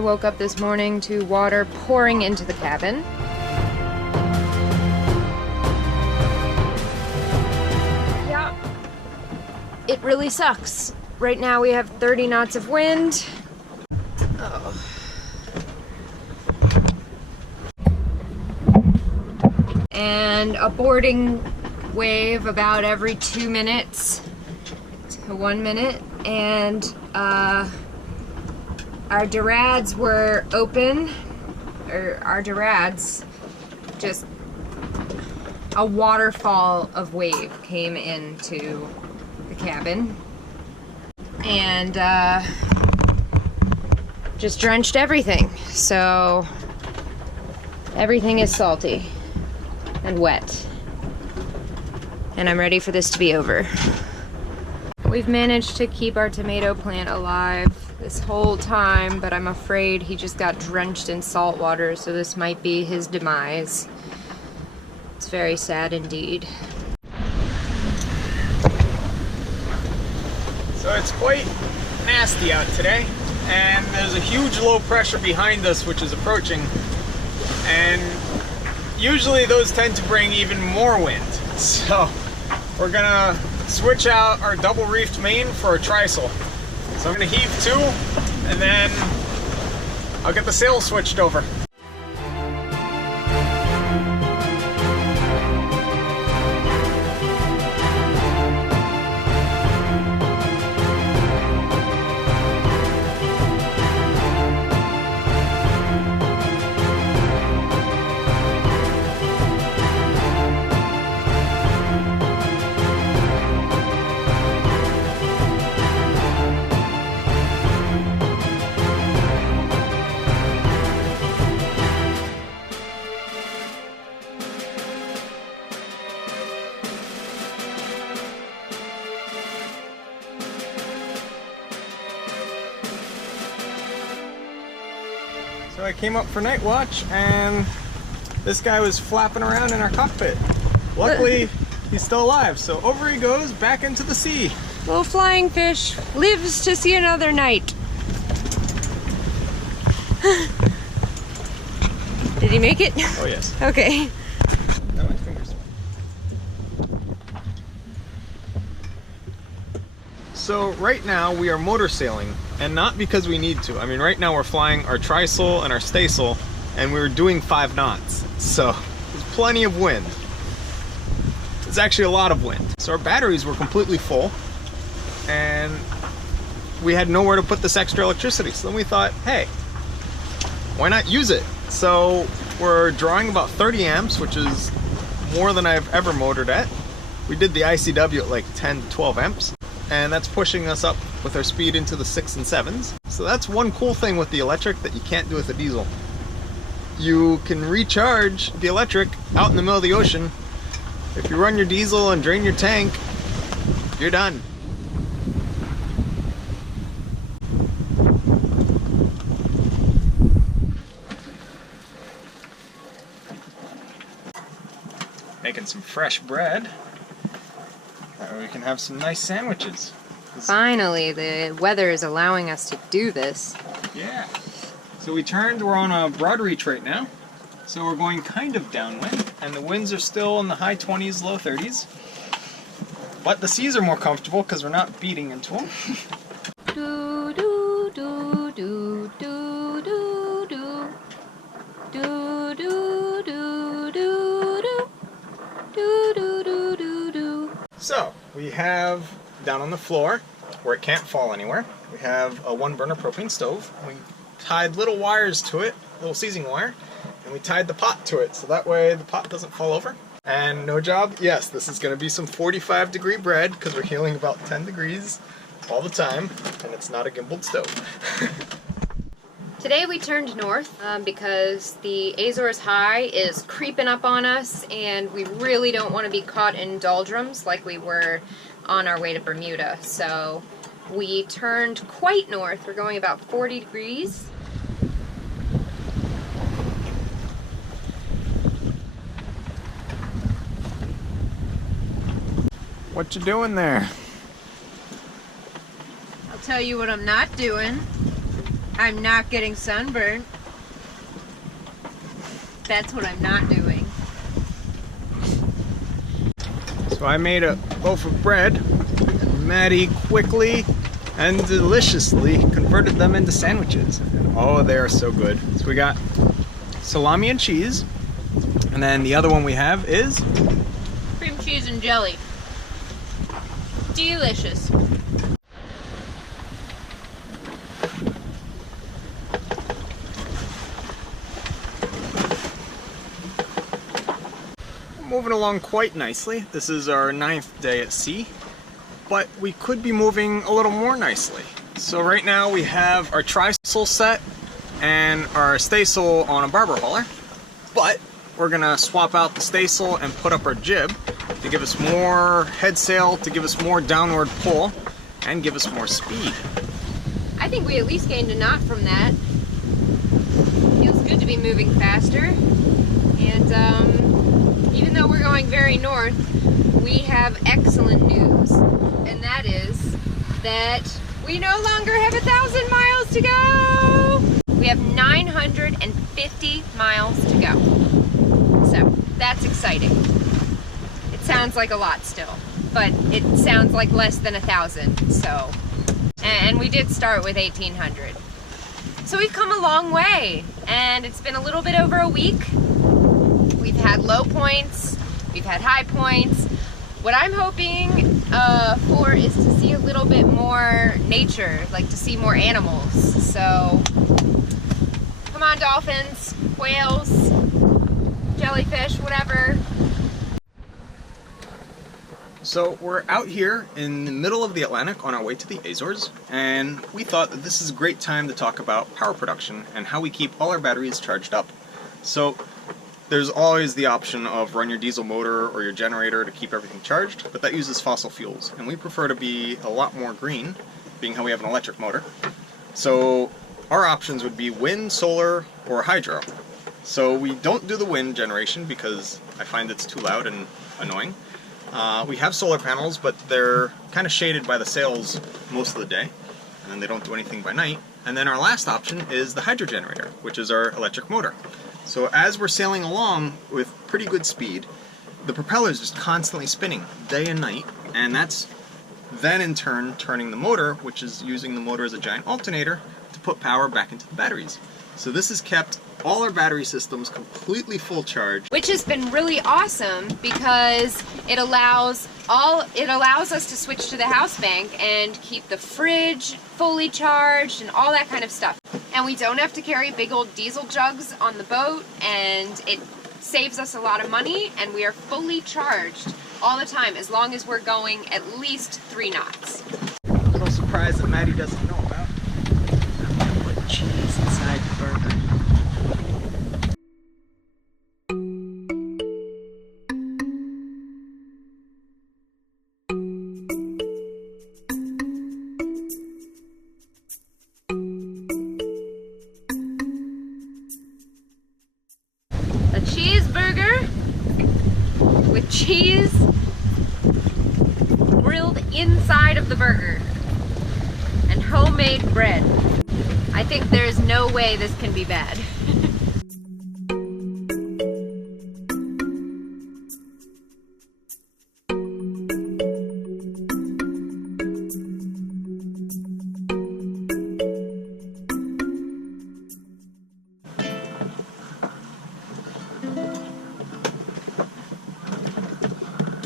I woke up this morning to water pouring into the cabin. Yeah, it really sucks. Right now we have 30 knots of wind. Oh. And a boarding wave about every 2 minutes to 1 minute, and our dorades were open, or our dorades, just a waterfall of wave came into the cabin and just drenched everything. So everything is salty and wet, and I'm ready for this to be over. We've managed to keep our tomato plant alive this whole time, but I'm afraid he just got drenched in salt water, so this might be his demise. It's very sad indeed. So it's quite nasty out today, and there's a huge low pressure behind us which is approaching, and usually those tend to bring even more wind. So we're gonna switch out our double reefed main for a trysail. So I'm gonna heave two, and then I'll get the sail switched over. So I came up for night watch, and this guy was flapping around in our cockpit. Luckily, he's still alive, so over he goes back into the sea. Little flying fish lives to see another night. Did he make it? Oh yes. Okay. No, my fingers. So right now we are motor sailing, and not because we need to. I mean, right now we're flying our trysail and our staysail, and we're doing 5 knots. So there's plenty of wind. It's actually a lot of wind. So our batteries were completely full, and we had nowhere to put this extra electricity. So then we thought, hey, why not use it? So we're drawing about 30 amps, which is more than I've ever motored at. We did the ICW at like 10 to 12 amps, and that's pushing us up with our speed into the 6s and 7s. So that's one cool thing with the electric that you can't do with the diesel. You can recharge the electric out in the middle of the ocean. If you run your diesel and drain your tank, you're done. Making some fresh bread. That way we can have some nice sandwiches. Finally, the weather is allowing us to do this. Yeah. So we're on a broad reach right now. So we're going kind of downwind, and the winds are still in the high 20s, low 30s. But the seas are more comfortable because we're not beating into them. Do do do do do do do do do do do do do do do do. So we have down on the floor, where it can't fall anywhere, we have a 1-burner propane stove. We tied little wires to it, little seizing wire, and we tied the pot to it so that way the pot doesn't fall over. And no job, yes, this is going to be some 45-degree bread because we're healing about 10 degrees all the time, and it's not a gimbaled stove. Today we turned north because the Azores High is creeping up on us, and we really don't want to be caught in doldrums like we were on our way to Bermuda. So we turned quite north. We're going about 40 degrees. What you doing there? I'll tell you what I'm not doing. I'm not getting sunburned. That's what I'm not doing. So I made a loaf of bread, and Maddie quickly and deliciously converted them into sandwiches. And oh, they are so good. So we got salami and cheese, and then the other one we have is Cream cheese and jelly. Delicious. moving along quite nicely. This is our 9th day at sea, but we could be moving a little more nicely. So right now we have our trysail set and our staysail on a barber hauler, but we're gonna swap out the staysail and put up our jib to give us more head sail, to give us more downward pull, and give us more speed. I think we at least gained a knot from that. Feels good to be moving faster. And even though we're going very north, we have excellent news. And that is that we no longer have 1,000 miles to go! We have 950 miles to go. So, that's exciting. It sounds like a lot still, but it sounds like less than 1,000, so. And we did start with 1,800. So we've come a long way, and it's been a little bit over a week. We've had low points, we've had high points. What I'm hoping for is to see a little bit more nature, like to see more animals. So, come on dolphins, whales, jellyfish, whatever. So we're out here in the middle of the Atlantic on our way to the Azores, and we thought that this is a great time to talk about power production and how we keep all our batteries charged up. So there's always the option of run your diesel motor or your generator to keep everything charged, but that uses fossil fuels, and we prefer to be a lot more green, being how we have an electric motor. So our options would be wind, solar, or hydro. So we don't do the wind generation because I find it's too loud and annoying. We have solar panels, but they're kind of shaded by the sails most of the day, and then they don't do anything by night. And then our last option is the hydro generator, which is our electric motor. So as we're sailing along with pretty good speed, the propeller is just constantly spinning day and night, and that's then in turn turning the motor, which is using the motor as a giant alternator to put power back into the batteries. So this has kept all our battery systems completely full charge. Which has been really awesome because it allows us to switch to the house bank and keep the fridge fully charged and all that kind of stuff. And we don't have to carry big old diesel jugs on the boat, and it saves us a lot of money, and we are fully charged all the time as long as we're going at least 3 knots. A little surprise that Maddie doesn't know about. I'm gonna put cheese inside the burger. A cheeseburger with cheese grilled inside of the burger and homemade bread. I think there's no way this can be bad.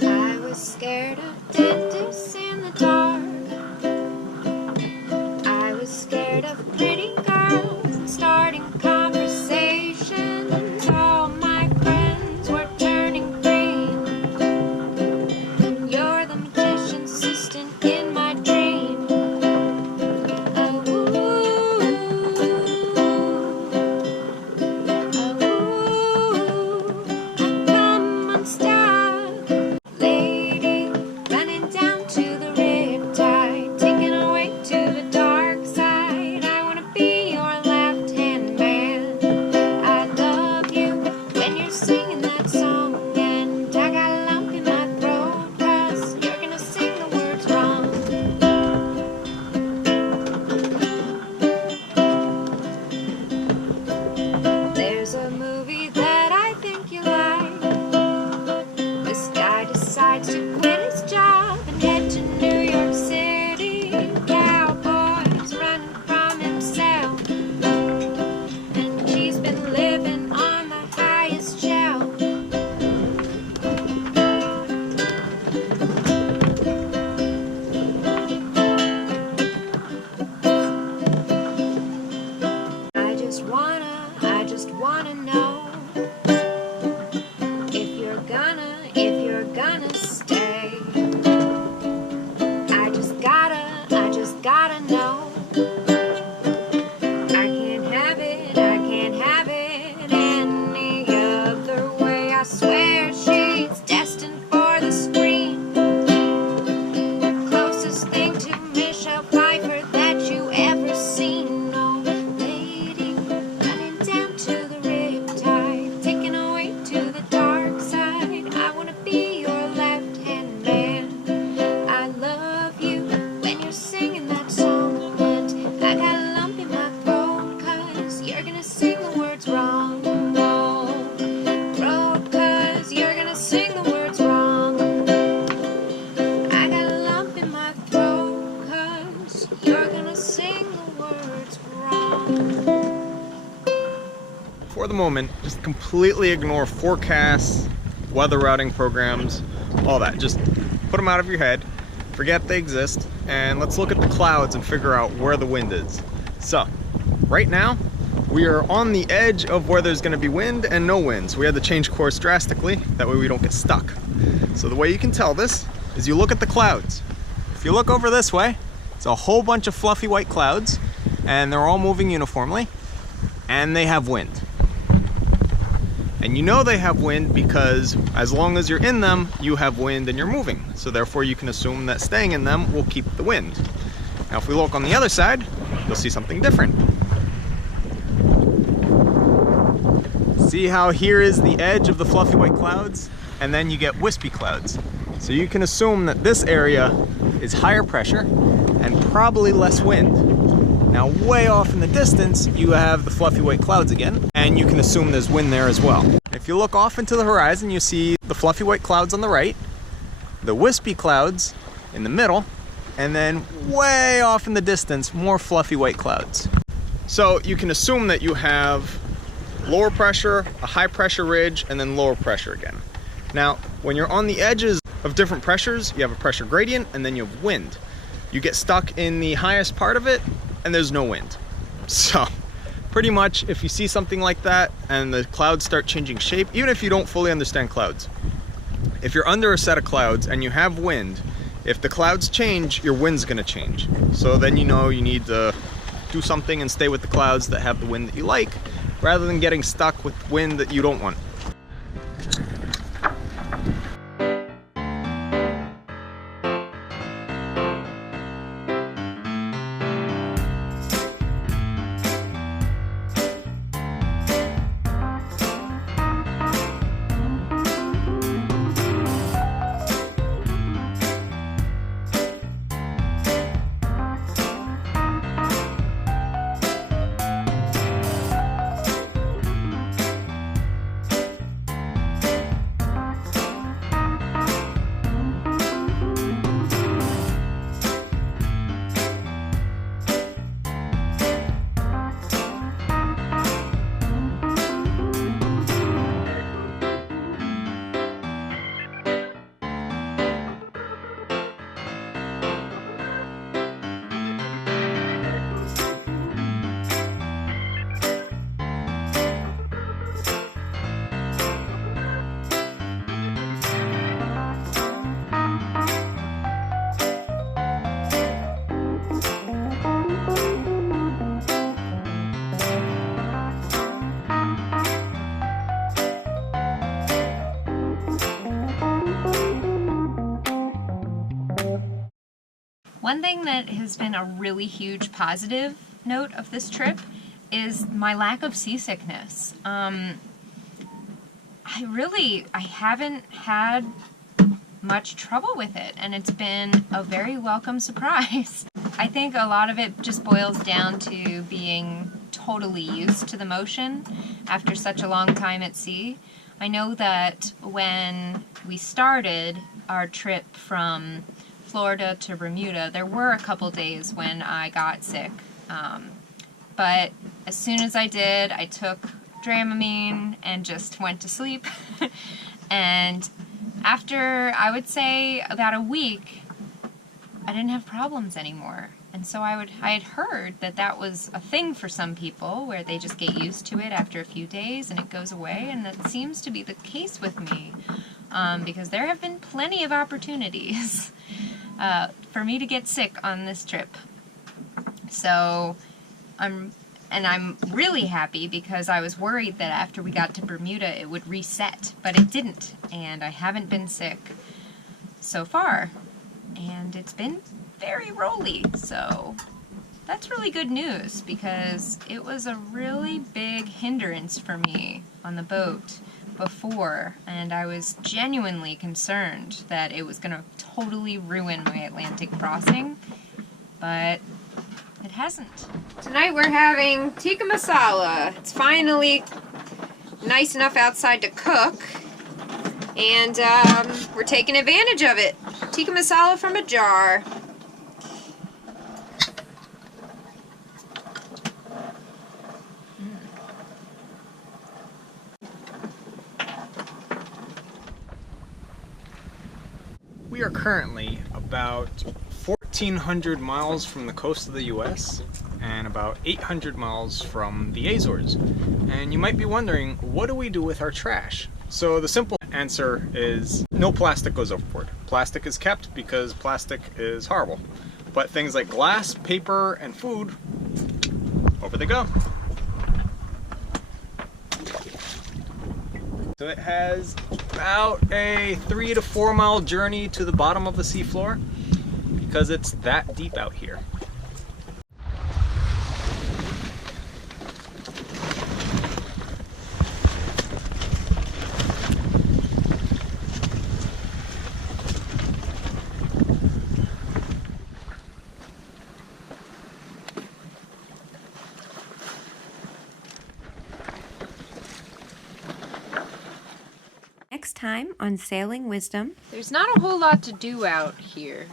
I was scared of dentists in the dark. I was scared of pretty girls starting conversations. All my friends were turning green. You're the magician's assistant in my dream. Oh, I come unstuck. Lady running down for the moment, just completely ignore forecasts, weather routing programs, all that. Just put them out of your head, forget they exist, and let's look at the clouds and figure out where the wind is. So, right now, we are on the edge of where there's gonna be wind and no wind. So we had to change course drastically, that way we don't get stuck. So the way you can tell this is you look at the clouds. If you look over this way, it's a whole bunch of fluffy white clouds, and they're all moving uniformly, and they have wind. And you know they have wind because as long as you're in them, you have wind and you're moving. So therefore you can assume that staying in them will keep the wind. Now if we look on the other side, you'll see something different. See how here is the edge of the fluffy white clouds, and then you get wispy clouds. So you can assume that this area is higher pressure and probably less wind. Now way off in the distance, you have the fluffy white clouds again, and you can assume there's wind there as well. If you look off into the horizon, you see the fluffy white clouds on the right, the wispy clouds in the middle, and then way off in the distance, more fluffy white clouds. So you can assume that you have lower pressure, a high pressure ridge, and then lower pressure again. Now, when you're on the edges of different pressures, you have a pressure gradient and then you have wind. You get stuck in the highest part of it and there's no wind. So, pretty much if you see something like that and the clouds start changing shape, even if you don't fully understand clouds, if you're under a set of clouds and you have wind, if the clouds change, your wind's gonna change. So then you know you need to do something and stay with the clouds that have the wind that you like, rather than getting stuck with wind that you don't want. One thing that has been a really huge positive note of this trip is my lack of seasickness. I haven't had much trouble with it, and it's been a very welcome surprise. I think a lot of it just boils down to being totally used to the motion after such a long time at sea. I know that when we started our trip from Florida to Bermuda, there were a couple days when I got sick, but as soon as I did, I took Dramamine and just went to sleep. And after, I would say, about a week, I didn't have problems anymore. And so I had heard that that was a thing for some people, where they just get used to it after a few days and it goes away, and that seems to be the case with me, because there have been plenty of opportunities for me to get sick on this trip. So I'm really happy, because I was worried that after we got to Bermuda it would reset, but it didn't, and I haven't been sick so far, and it's been very rolly, so that's really good news, because it was a really big hindrance for me on the boat before, and I was genuinely concerned that it was going to totally ruin my Atlantic crossing, but it hasn't. Tonight we're having tikka masala. It's finally nice enough outside to cook, and we're taking advantage of it. Tikka masala from a jar. currently about 1,400 miles from the coast of the US and about 800 miles from the Azores. And you might be wondering, what do we do with our trash? So the simple answer is no plastic goes overboard. Plastic is kept because plastic is horrible. But things like glass, paper, and food, over they go. So it has about a 3 to 4 mile journey to the bottom of the seafloor because it's that deep out here. Next time on Sailing Wisdom. There's not a whole lot to do out here.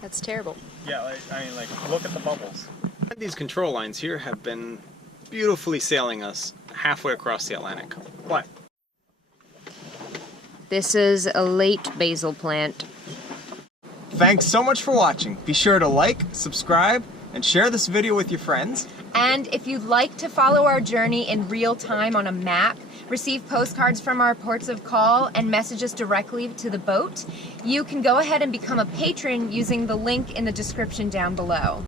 That's terrible. Yeah, look at the bubbles. These control lines here have been beautifully sailing us halfway across the Atlantic. What? This is a late basil plant. Thanks so much for watching. Be sure to like, subscribe, and share this video with your friends. And if you'd like to follow our journey in real time on a map, receive postcards from our ports of call, and message us directly to the boat, you can go ahead and become a patron using the link in the description down below.